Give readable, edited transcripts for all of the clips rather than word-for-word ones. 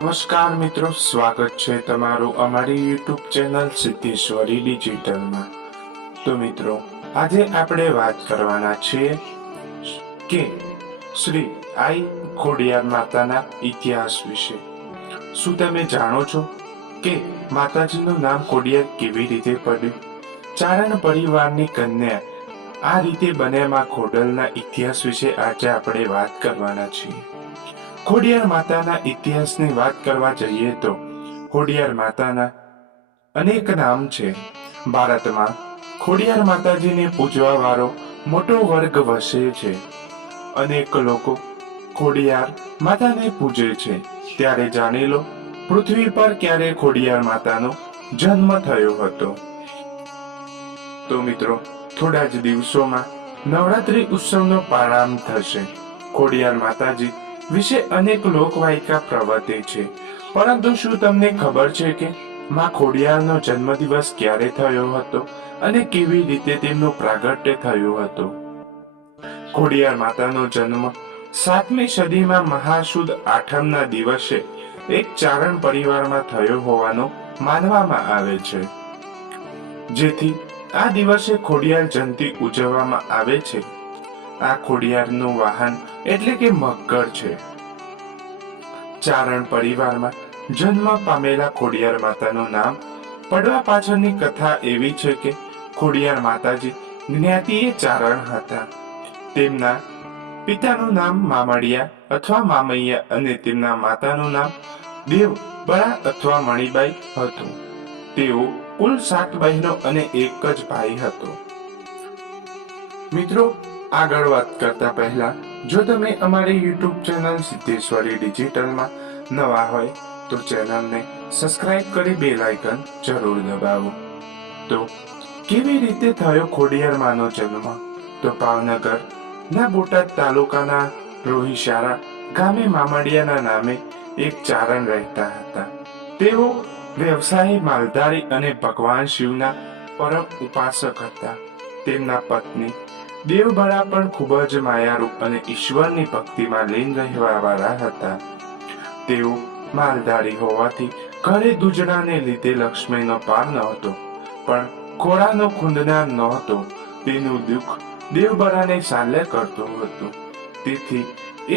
નમસ્કાર મિત્રો, સ્વાગત છે તમારું અમારી યુટ્યુબ ચેનલ સિદ્ધેશ્વરી ડિજિટલમાં। તો મિત્રો, આજે આપણે વાત કરવાના છીએ કે શ્રી આઈ ખોડિયાર માતાના ઇતિહાસ વિશે। શું તમે જાણો છો કે માતાજીનું નામ ખોડિયાર કેવી રીતે પડ્યું? ચારણ પરિવારની કન્યા આ રીતે બન્યામાં ખોડલના ઇતિહાસ વિશે આજે આપણે વાત કરવાના છીએ। ખોડિયાર માતાના ઇતિહાસની વાત કરવા જઈએ તો ખોડિયાર માતાના અનેક નામ છે। ભારતમાં ખોડિયાર માતાજીને પૂજવા વાળો મોટો વર્ગ વસે છે। અનેક લોકો ખોડિયાર માતાને પૂજે છે। ત્યારે જાણી લો, પૃથ્વી પર ક્યારે ખોડિયાર માતાનો જન્મ થયો હતો। તો મિત્રો, થોડા જ દિવસોમાં નવરાત્રી ઉત્સવનો પ્રારંભ થશે। ખોડિયાર માતાજી વિશે અનેક લોકવાયકા પ્રવર્તે છે, પરંતુ શું તમને ખબર છે કે માં ખોડિયારનો જન્મદિવસ ક્યારે થયો હતો અને કેવી રીતે તેમનું પ્રાગટ્ય થયું હતું? ખોડિયાર માતાનો જન્મ 7મી સદીમાં મહાસુદ આઠમના દિવસે એક ચારણ પરિવારમાં થયો હોવાનું માનવામાં આવે છે, જેથી આ દિવસે ખોડિયાર જયંતિ ઉજવવામાં આવે છે। આ ખોડિયારનું વાહન એટલે કે મગર છે। ચારણ પરિવારમાં જન્મ પામેલા ખોડિયાર માતાનું નામ પડવા પાછળની કથા એવી છે કે ખોડિયાર માતાજી જ્ઞાતિએ ચારણ હતા। તેમના પિતાનું નામ મામડિયા અથવા મામૈયા અને તેમના માતાનું નામ દેવબળા અથવા મણિબાઈ હતું। તેઓ કુલ 7 બહેનો અને એક જ ભાઈ હતો। મિત્રો, આગળ વાત કરતા પહેલા જો તમે અમારી યુટ્યુબ ચેનલ સિદ્ધેશ્વરી ડિજિટલમાં નવા હોય તો ચેનલને સબસ્ક્રાઇબ કરી બેલ આઇકન જરૂર દબાવો। તો કેવી રીતે થયો ખોડિયાર માનો જન્મ? તો ભાવનગર ના બોટાદ તાલુકાના રોહિશાળા ગામે મામડિયાના નામે એક ચારણ રહેતા હતા। તેઓ વ્યવસાયી માલધારી અને ભગવાન શિવના પરમ ઉપાસક હતા। તેમના પત્ની દેવબળા પણ ખૂબ જ માયાળુ અને ઈશ્વરની ભક્તિમાં લીન રહેવા વાળા હતા। તેઓ માલધારી હોવાથી ઘરે દૂધણાને લીધે લક્ષ્મીનો પાર નહોતો, પણ ખોળાનો ખૂંદનાર નહોતો। તેનું દુઃખ દેવબળાને સાલ્ય કરતું હતું। તેથી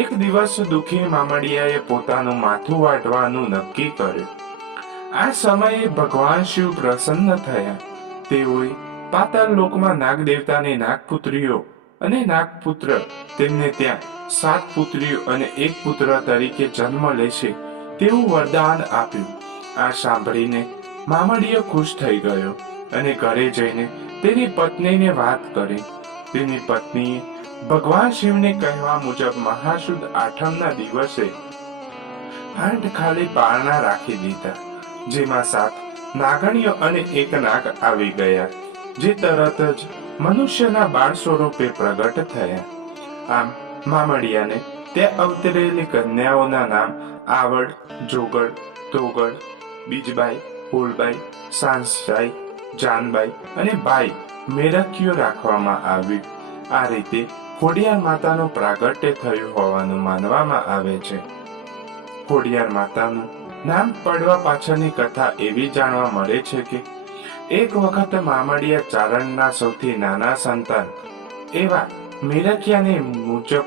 એક દિવસ દુઃખી મામડિયાએ પોતાનું માથું વાટવાનું નક્કી કર્યું। આ સમયે ભગવાન શિવ પ્રસન્ન થયા। તેઓએ પાતાળ લોકમાં નાગ દેવતાની નાગપુત્રીઓ અને નાગપુત્ર તેમને ત્યાં 7 પુત્રીઓ અને 1 પુત્ર તરીકે જન્મ લેશે તેવું વરદાન આપ્યું। આ સાંભળીને મામડિયો ખુશ થઈ ગયો અને ઘરે જઈને તેની પત્નીને વાત કરી। તેની પત્નીએ ભગવાન શિવને કહેવા મુજબ મહાસુદ આઠમના દિવસે 8 ખાલી પારણા રાખી દીધા, જેમાં 7 નાગણીઓ અને 1 નાગ આવી ગયા, જે તરત જ મનુષ્યના બાળ સ્વરૂપે પ્રગટ થયા। આમ મામડિયાને ત્યાં અવતરેલી કન્યાઓના નામ આવડ, જોગડ, તોગડ, બીજબાઈ, ફૂલબાઈ, સાંસબાઈ, જાનબાઈ અને બાઈ મેરકીઓ રાખવામાં આવ્યું। આ રીતે ખોડિયાર માતાનું પ્રાગટ્ય થયું હોવાનું માનવામાં આવે છે। ખોડિયાર માતાનું નામ પડવા પાછળની કથા એવી જાણવા મળે છે કે એક વખત મામડિયા ચારણના સૌથી નાના સંતાન એવા મેરકિયાને મુજબ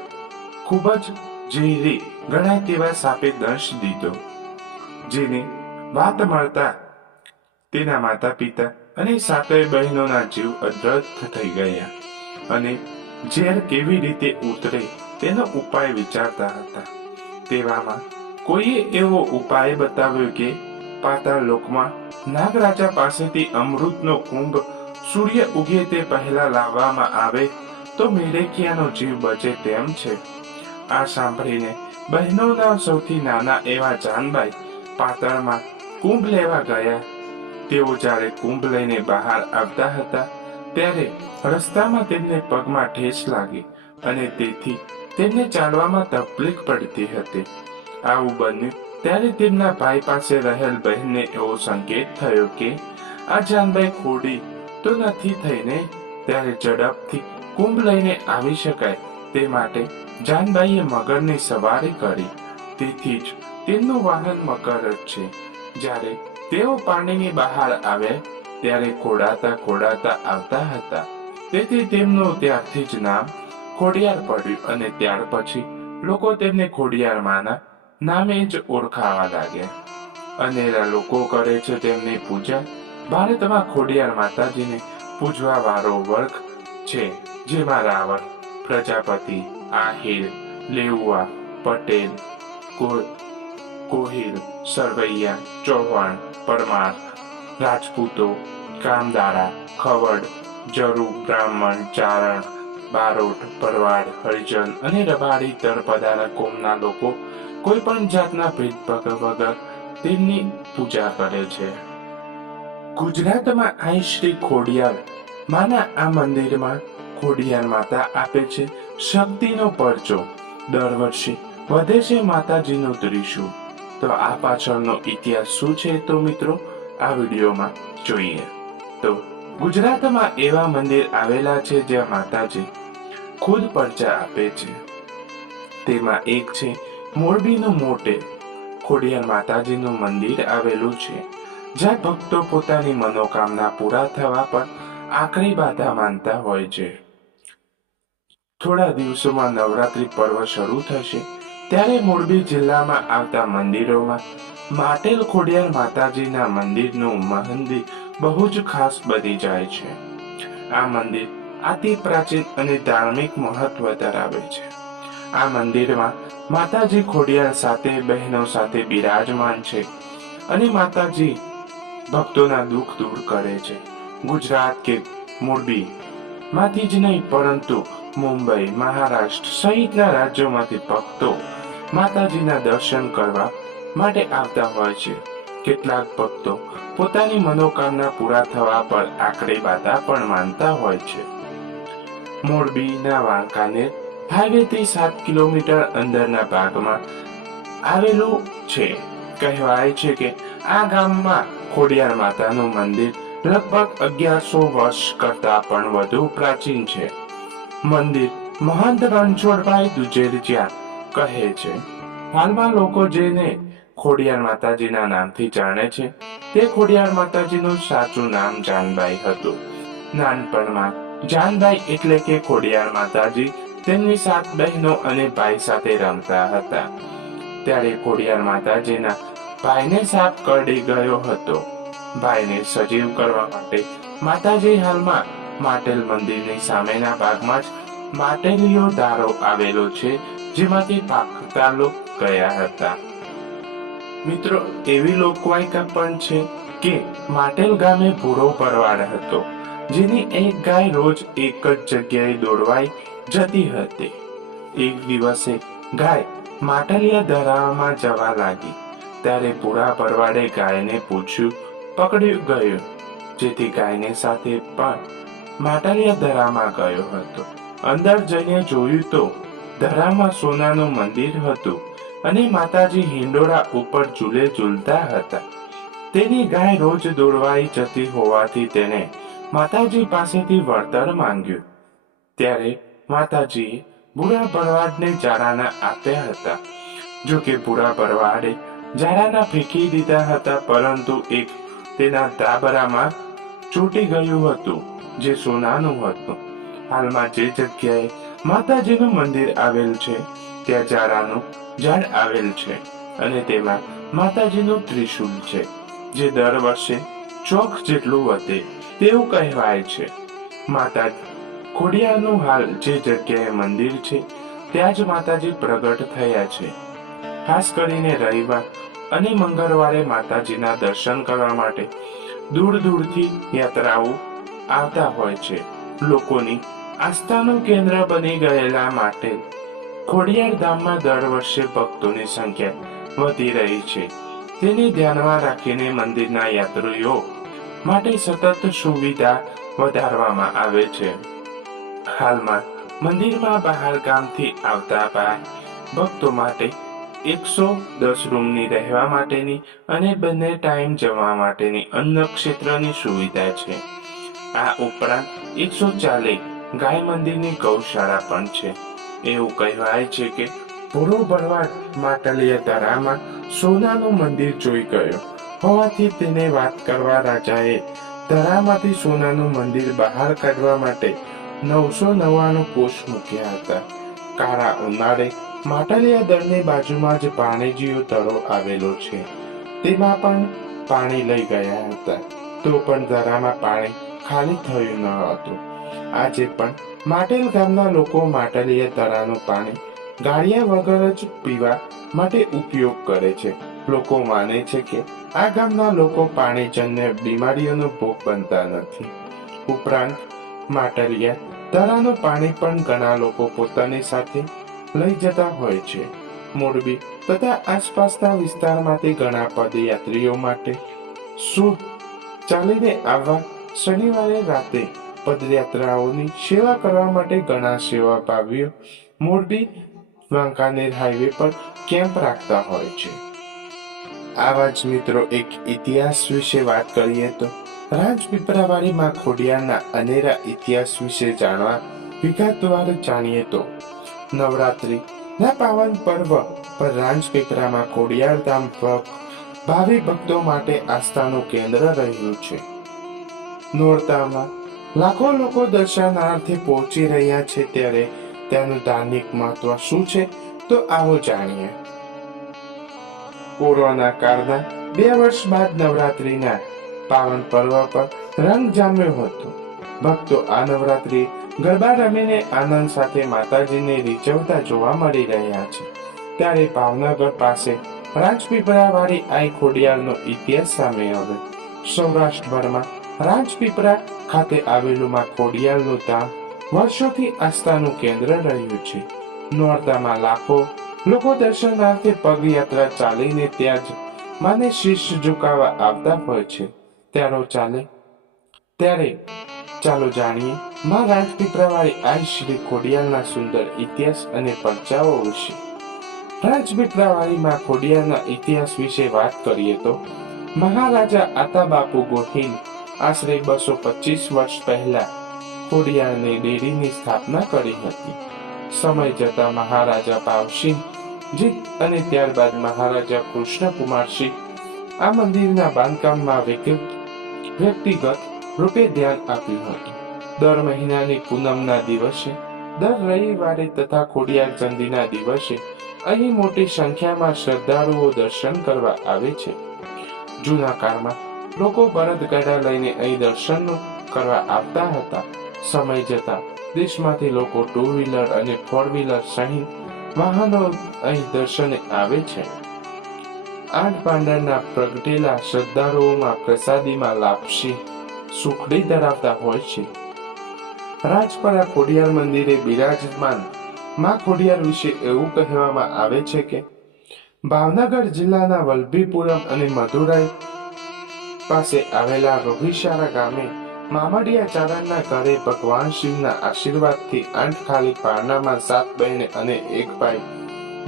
ખૂબ જ ઝેરી ગણાય તેવા સાપે દંશ દીધો, જેને વાત મળતા તેના માતા પિતા અને 7 બહેનોના જીવ અદ્રશ્ય થઈ ગયા અને ઝેર કેવી રીતે ઉતરે તેનો ઉપાય વિચારતા હતા। તેવામાં કોઈએ એવો ઉપાય બતાવ્યો કે પાતાળ લોકમાં નાગરાજા પાસેથી અમૃતનો કુંભ સૂર્ય ઉગે તે પહેલા લાવવામાં આવે તો મેરકિયાનો જીવ બચે તેમ છે। આ સાંભળીને બહેનોના સૌથી નાના એવા જાનબાઈ પાતાળમાં કુંભ લેવા ગયા। તેઓ જ્યારે કુંભ લઈને બહાર આવતા હતા ત્યારે રસ્તામાં તેમને પગમાં ઠેસ લાગી અને તેથી તેમને ચાલવામાં તકલીફ પડતી હતી। આવું બન્યું ત્યારે તેમના ભાઈ પાસે રહેલ બહેનને એવો સંકેત થયો કે આ જાનબાઈ ખોડી તો નથી થઈને, ત્યારે ઝડપથી કુંભ લઈને આવી શકાય તે માટે જાનબાઈએ મગરની સવારી કરી। તેથી જ તેમનું વાહન મકર જ છે. જ્યારે તેઓ પાણીની બહાર આવે ત્યારે ખોડાતા આવતા હતા. તેથી તેમનું ત્યારથી જ નામ ખોડિયાર પડ્યું અને ત્યાર પછી લોકો તેમને ખોડિયાર માના નામે જ ઓળખાવા લાગ્યા. અનેરા લોકો કરે છે તેમની પૂજા. ભારતમાં ખોડિયાર માતાજીને પૂજવા વાળો વર્ગ છે, જેમાં રાવળ, પ્રજાપતિ, આહિર, લેઉવા, પટેલ, કોહિલ, સરવૈયા, ચૌહાણ, પરમાર, રાજપૂતો, કામદારા, ખવડ, જરુ, બ્રાહ્મણ, ચારણ, બારોટ, ભરવાડ, હરિજન અને રબારી તરપદારા કોમના લોકો કોઈ પણ જાતના ભેદભાવ વગર તેમની પૂજા કરે છે. ગુજરાતમાં આઈ શ્રી ખોડિયાર માના આ મંદિરમાં ખોડિયાર માતા આપે છે શક્તિનો પરચો. દર વર્ષે વધે છે માતાજીનું ત્રિશૂળ. તો આ પાછળનો ઇતિહાસ શું છે તો મિત્રો આ વિડીયોમાં જોઈએ. તો ગુજરાતમાં એવા મંદિર આવેલા છે જ્યાં માતાજી ખુદ પરચા આપે છે. તેમાં એક છે મોરબીનું મોટે ખોડિયાર માતાજીનું મંદિર આવેલું છે, જ્યાં ભક્તો પોતાની મનોકામના પૂરા થવા પર આકરી બાધા માનતા હોય છે. થોડા દિવસોમાં નવરાત્રી પર્વ શરૂ થશે ત્યારે મોરબી જિલ્લામાં આવતા મંદિરોમાં માટેલ ખોડિયાર માતાજીના મંદિરનું મહંદી બહુ જ ખાસ બની જાય છે. આ મંદિર અતિ પ્રાચીન અને ધાર્મિક મહત્વ ધરાવે છે. આ મંદિરમાં માતાજી ખોડિયાર સાથે બહેનો સાથે બિરાજમાન છે અને માતાજી ભક્તોના દુઃખ દૂર કરે છે. ગુજરાત કે મોરબી માંથી જ નહીં પરંતુ મુંબઈ, મહારાષ્ટ્ર સહિતના રાજ્યોમાંથી ભક્તો માતાજીના દર્શન કરવા માટે આવતા હોય છે. કેટલાક ભક્તો પોતાની મનોકામના પૂરા થવા પર આકરી બાધા પણ માનતા હોય છે. મોરબીના વાંકાનેર હાઈવેથી 7 કિલોમીટર અંદરના ભાગમાં આવેલું છે. કહેવાય છે કે આ ગામમાં ખોડિયાર માતાનું મંદિર લગભગ 1100 વર્ષ કરતા પણ વધુ પ્રાચીન છે. મંદિર મહંત રણછોડભાઈ દુજેરજીયા કહે છે. હાલમાં લોકો જેને ખોડિયાર માતાજીના નામથી જાણે છે તે ખોડિયાર માતાજીનું સાચું નામ જાનબાઈ હતું. નાનપણમાં જાનબાઈ એટલે કે ખોડિયાર માતાજી તેમની 7 બહેનો અને ભાઈ સાથે રમતા હતા. ત્યારે ખોડિયાર માતાજીના ભાઈને સાપ કરડી ગયો હતો. ભાઈને સજીવ કરવા માટે માતાજી હાલમાં માટેલ મંદિરની સામેના ભાગમાં જ માટેલીયો ધારો આવેલો છે, જેમાંથી ભાગતા લોકો ગયા હતા. મિત્રો, એવી લોકવાયકા પણ છે કે માટેલ ગામે ભૂરો ભરવાડ હતો, જેની એક ગાય રોજ એક જ જગ્યાએ દોડવાઈ જતી હતી. એક દિવસે ગાય માટલિયા ધરામાં જવા લાગી ત્યારે ભૂરા ભરવાડે ગાયને પૂછ્યું પકડ્યું ગયું, જેથી ગાયને સાથે પણ માટલિયા ધરામાં ગયો હતો. અંદર જઈને જોયું તો ધરામાં સોનાનું મંદિર હતું અને માતાજી હિંડોળા ઉપર ઝૂલે ઝૂલતા હતા. તેની ગાય રોજ દોડવાઈ જતી હોવાથી તેને માતાજી પાસેથી વળતર માંગ્યું. ત્યારે માતાજીએ ભૂરા ભરવાડને જાડાના આપ્યા હતા. જો કે ભૂરા ભરવાડે જાડાના ફેંકી દીધા હતા, પરંતુ એક તેના ધાબરામાં ચોંટી ગયું હતું જે સોનાનું હતું. હાલમાં જે જગ્યાએ માતાજીનું મંદિર આવેલ છે ત્યાં જાડાનું ઝાડ આવેલ છે અને તેમાં માતાજીનું ત્રિશૂલ છે, જે દર વર્ષે 4 જેટલું વધે તેવું કહેવાય છે. માતા ખોડિયારનું હાલ જે જગ્યાએ મંદિર છે ત્યાં જ માતાજી પ્રગટ થયા છે. ખાસ કરીને રવિવાર અને મંગળવારે માતાજીના દર્શન કરવા માટે દૂર દૂરથી યાત્રાઓ આવતા હોય છે. લોકોની આસ્થાનું કેન્દ્ર બની ગયેલા માટે ખોડિયાર ધામમાં દર વર્ષે ભક્તોની સંખ્યા વધી રહી છે. તેને ધ્યાનમાં રાખીને મંદિરના યાત્રીઓ માટે સતત સુવિધા વધારવામાં આવે છે. હાલમાં મંદિરમાં બહાર ગામથી આવતા ભક્તો માટે 110 રૂમની રહેવા માટેની અને બંને ટાઈમ જવા માટેની અન્ન ક્ષેત્રની સુવિધા છે. આ ઉપરાંત 140 ગાય મંદિરની ગૌશાળા પણ છે. એવું કહેવાય છે કે પૂરો ભરવાડ માટલીય દરામાં સોનાનું મંદિર જોઈ ગયો હોવાથી તેને વાત કરવા રાજાએ દરામાંથી સોનાનું મંદિર બહાર કાઢવા માટે 999 કોષ મૂક્યા હતા. કાળા ઉનાળે માટલીયા દળની બાજુમાં જ પાણીજીયો તળો આવેલો છે. તેમાં પણ પાણી લઈ ગયા હતા, તો પણ દરામાં પાણી ખાલી થયું ન હતું. આજે પણ માટેલ ગામના લોકો માટલીયા તળાનું પાણી ગાળિયા વગર જ પીવા માટે ઉપયોગ કરે છે. લોકો માને છે કે આ ગામના લોકો પાણીજન્ય બીમારીઓનો ભોગ બનતા નથી. ઉપરાંત માટલીયા તળાનું પાણી પણ ઘણા લોકો પોતાની સાથે લઈ જતા હોય છે. મોરબી તથા આસપાસના વિસ્તારમાંથી ઘણા પદયાત્રીઓ માટે શુદ્ધ ચાલીને આવવા શનિવારે રાતે પદયાત્રાઓની સેવા કરવા માટે ઘણા સેવાભાવીઓ મોરબી વાંકાનેર હાઈવે પર કેમ્પ રાખતા હોય છે. આવા જ મિત્રો એક ઇતિહાસ વિશે વાત કરીએ તો રાજપીપળાવાળી માં ખોડિયારના અનેરા ઇતિહાસ વિશે જાણવા વિગતવાર જાણીએ તો નવરાત્રિના પાવન પર્વ પર રાજપીપળામાં ખોડિયાર ધામ ભાવિ ભક્તો માટે આસ્થાનું કેન્દ્ર રહ્યું છે. નોરતામાં લાખો લોકો દર્શનાર્થે પહોંચી રહ્યા છે, ત્યારે તેનું ધાર્મિક મહત્વ શું છે તો આવો જાણીએ. કોરોના કાળના 2 વર્ષ બાદ નવરાત્રિના પાવન પર્વ પર રંગ જામ્યો હતો. ભક્તો આ નવરાત્રિ ગરબા રમીને આનંદ સાથે માતાજીને રીઝવતા જોવા મળી રહ્યા છે. ત્યારે ભાવનગર પાસે રાજપીપળાવાળી આઈ ખોડિયારનો ઇતિહાસ સામે આવ્યો. સૌરાષ્ટ્રભરમાં રાજપીપળા ખાતે આવેલું માં ખોડિયારનું ધામ વર્ષોથી આસ્થાનું કેન્દ્ર રહ્યું છે. નોરતામાં લાખો લોકો દર્શનાર્થે પગયાત્રા ચાલીને ત્યાં જ માને શીશ ઝુકાવવા આવતા હોય છે. ત્યારે ચાલો જાણીએ માં રાજપીપળાવાળી આઈ શ્રી ખોડિયારના સુંદર ઇતિહાસ અને પરચાઓ વિશે. રાજપીપળાવાળી માં ખોડિયારના ઇતિહાસ વિશે વાત કરીએ તો મહારાજા આતાબાપુ ગોહિલ આશરે 225 વર્ષ પહેલા ખોડિયારની ડેરીની સ્થાપના કરી હતી. સમય જતા મહારાજા પાવસિંહ જીત અને ત્યારબાદ મહારાજા કૃષ્ણકુમારસિંહ આ મંદિરના બાંધકામમાં વ્યક્તિગત રૂપે ધ્યાન આપ્યું હતું. દર મહિનાની પૂનમના દિવસે, દર રવિવારે તથા ખોડિયાર ચંદીના દિવસે અહીં મોટી સંખ્યામાં શ્રદ્ધાળુઓ દર્શન કરવા આવે છે. જૂના કાળમાં લોકો બળદગાડા લઈને અહીં દર્શન કરવા આવતા હતા. સમય જતા દેશમાંથી લોકો 2 વ્હીલર અને 4 વ્હીલર સહિત વાહનો અહીં દર્શને આવે છે. આઠ પાંડરના પ્રગટેલા શ્રદ્ધાળુઓમાં પ્રસાદીમાં લાપસી સુખડી ધરાવતા હોય છે. રાજપરા ખોડિયાર મંદિરે બિરાજમાન માં ખોડિયાર વિશે એવું કહેવામાં આવે છે કે ભાવનગર જિલ્લાના વલ્લભીપુરમ અને મદુરાઈ પાસે આવેલા રોહિશારા ગામે મામડિયા ચારણના ઘરે ભગવાન શિવના આશીર્વાદથી 8 ખાલી પારણામાં 7 બહેન અને 1 ભાઈ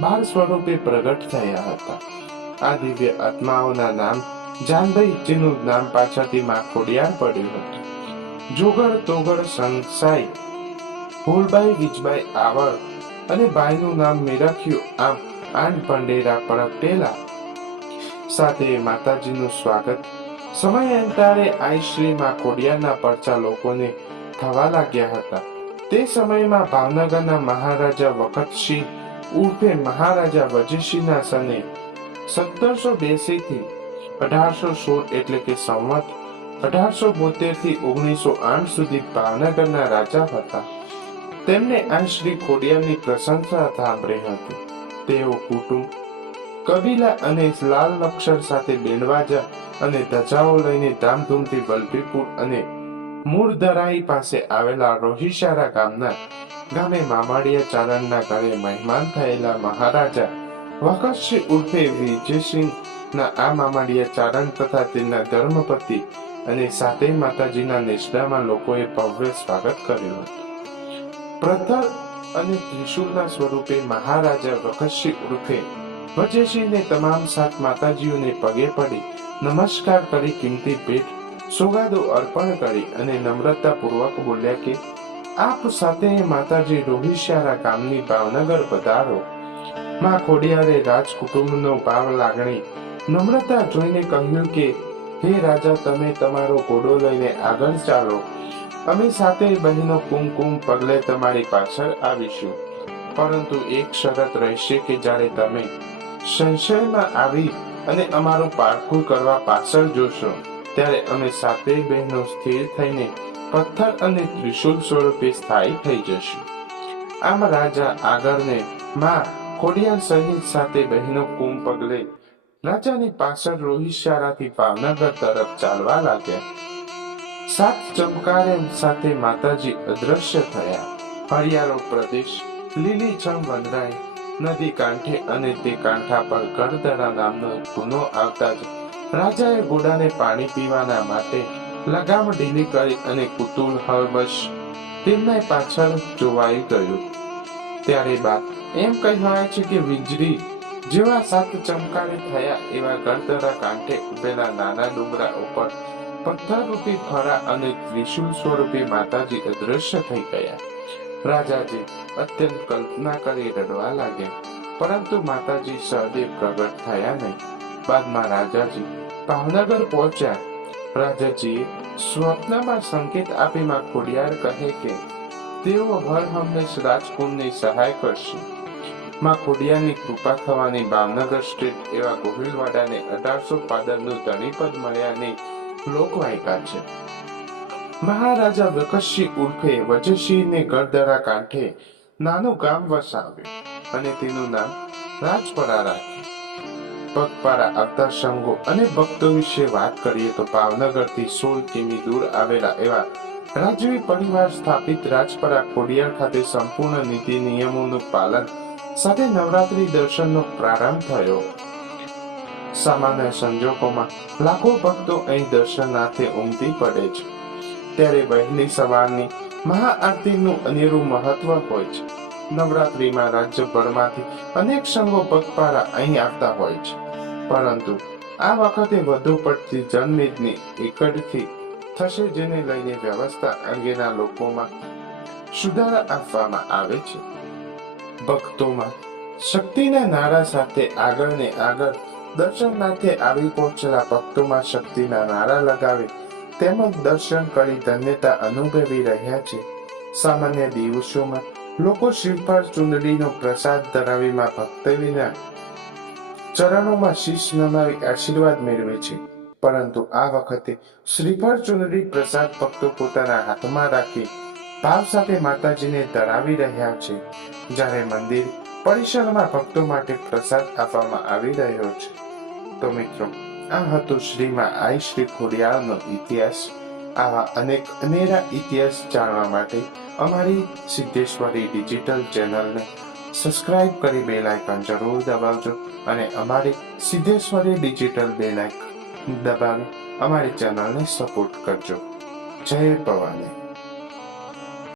બાળ સ્વરૂપે પ્રગટ થયા હતા. આ દિવ્ય આત્માઓના નામ જાનભાઈ, જેનું નામ પાછળથી માં ખોડિયાર પડ્યું હતું, જોગર, તોગર, સંસાઈ, ફૂલબાઈ, વિજબાઈ, આવળ અને ભાઈનું નામ મેરખ્યું. આમ 8 ભંડેરા પ્રગટેલા સાથે માતાજીનું સ્વાગત સમયાંતરે આઈ શ્રી માં ખોડિયારના પરચા લોકોને થવા લાગ્યા હતા. તે સમયમાં ભાવનગરના મહારાજા વખતસિંહ ઉર્ફે મહારાજા વજીસિંહના સને 1782 થી 1816 એટલે કે સંવત 1872 થી 1908 સુધી ભાવનગરના રાજા હતા. તેમને આ શ્રી ખોડિયારની પ્રશંસા સાંભળી હતી. તેઓ કુટુંબ, કબીલા અને લાલ લક્ષર સાથે બેન્ડવાજા અને ધજાઓ લઈને ધામધૂમથી વલ્લભીપુર અને મૂળધરાઈ પાસે આવેલા રોહિશારા ગામે મામાડિયા ચારણના ઘરે મહેમાન થયેલા મહારાજા વખતસિંહ ઉર્ફે વિજયસિંહના આ મામાડિયા ચારણ તથા તેના ધર્મપતિ અને સાથે માતાજીના નેસડામાં લોકોએ ભવ્ય સ્વાગત કર્યું હતું. પ્રથમ અને ત્રિશુલના સ્વરૂપે મહારાજા વખતસિંહ ઉર્ફે વજયસિંહને તમામ 7 માતાજીઓને પગે પડી નમસ્કાર કરી કિંમતી ભેટ સોગાદો અર્પણ કરી અને નમ્રતાપૂર્વક બોલ્યા કે આપ સાથે માતાજી રોહિશારા ગામની ભાવનગર પધારો. માં ખોડિયારે રાજકુટુંબનો ભાવ લાગણી નમ્રતા જોઈને કહ્યું કે હે રાજા, તમે તમારો ઘોડો લઈને આગળ ચાલો, અમે સાથે બહેનો કુમકુમ પગલે તમારી પાછળ આવીશું, પરંતુ એક શરત રહેશે કે જ્યારે તમે સંશયમાં આવી અને અમારું પારખું કરવા પાછળ જોશો, ત્યારે અમે સાતે બહેનો સ્થિર થઈને પથ્થર અને ત્રિશૂળ સ્વરૂપે સ્થાયી થઈ જશું. આમ રાજા આગળને માં ખોડિયાર સહિત સાતે બહેનો કુમ પગલે રાજાની પાછળ રોહિશાળાથી ભાવનગર તરફ ચાલવા લાગ્યા. સાત ચમકારે સાથે માતાજી અદ્રશ્ય થયા. હરિયાળો પ્રદેશ લીલીછમ વંદરાય નદી કાંઠે અને તે કાંઠા પર ગળદરા નામનો ગુનો આવતા જ રાજાએ ઘોડાને પાણી પીવાના માટે લગામ ઢીલી કરી અને કુતૂહલવશ તેમના પાછળ જોવાઈ ગયું. ત્યારે બાદ એમ કહેવાય છે કે વીજળી જેવા સાત ચમકારે થયા એવા ગળદરા કાંઠે ઉભેલા નાના ડુંગરા ઉપર પથ્થરરૂપી ફરા અને ત્રિશૂળ સ્વરૂપે માતાજી અદ્રશ્ય થઈ ગયા. રાજાજી અત્યંત કલ્પના કરી રડવા લાગ્યા, પરંતુ માતાજી સહદેવ પ્રગટ થયા નહીં. બાદમાં રાજાજી ભાવનગર પહોંચ્યા. રાજાજીએ સ્વપ્નમાં સંકેત આપી માં ખોડિયાર કહે કે તેઓ હર હંમેશ રાજકુળની સહાય કરશે. માં ખોડિયારની કૃપા થવાની ભાવનગર સ્ટેટ એવા ગોહિલવાડાને 1800 પાદરનું ધણીપદ મળ્યાની લોકવાયકા છે. મહારાજા વકસસિંહ ઉર્ફે વજયસિંહને ગળદરા કાંઠે નાનું ગામ વસાવ્યું અને તેનું નામ રાજપરા રાખ્યું. પગપાળા આવતા સંઘો અને ભક્તો વિશે વાત કરીએ તો ભાવનગરથી 16 કિમી દૂર આવેલા એવા રાજવી પરિવાર સ્થાપિત રાજપરા ખોડિયાર ખાતે સંપૂર્ણ નીતિ નિયમોનું પાલન સાથે નવરાત્રી દર્શનનો પ્રારંભ થયો. સામાન્ય સંજોગોમાં લાખો ભક્તો અહીં દર્શનાર્થે ઉમટી પડે છે. ત્યારે વહેલી સવારની મહાઆરતીનું અનેરું મહત્વ હોય છે. નવરાત્રીમાં રાજ્યભરમાંથી અનેક સંઘો પગપાળા અહીં આવતા હોય છે, પરંતુ આ વખતે વધુ પડતી જનમેદની એકઠી થશે, જેને લઈને વ્યવસ્થા અંગેના લોકોમાં સુધારા આપવામાં આવે છે. ભક્તોમાં શક્તિના નારા સાથે આગળ ને આગળ દર્શનાર્થે આવી પહોંચેલા ભક્તોમાં શક્તિના નારા લગાવે તેમજ દર્શન કરી ધન્યતા અનુભવી રહ્યા છે. સામાન્ય દિવસોમાં લોકો શ્રીફળ ચુંદડીનો પ્રસાદ ધરાવીમાં ભક્તોના ચરણોમાં શીશ નમાવી આશીર્વાદ મેળવે છે, પરંતુ આ વખતે શ્રીફળ ચુંદડી પ્રસાદ ભક્તો પોતાના હાથમાં રાખી ભાવ સાથે માતાજીને ધરાવી રહ્યા છે, જ્યારે મંદિર પરિસરમાં ભક્તો માટે પ્રસાદ આપવામાં આવી રહ્યો છે. તો મિત્રો, આ હતો શ્રીમાં આઈ શ્રી ખોડિયારનો ઇતિહાસ. આવા અનેક અનેરા ઇતિહાસ જાણવા માટે અમારી સિદ્ધેશ્વરી ડિજિટલ ચેનલને સબસ્ક્રાઇબ કરી બેલ આઇકન જરૂર દબાવજો અને અમારી સિદ્ધેશ્વરી ડિજિટલ બેલ આઇકન દબાવી અમારી ચેનલને સપોર્ટ કરજો. જય ભવાની.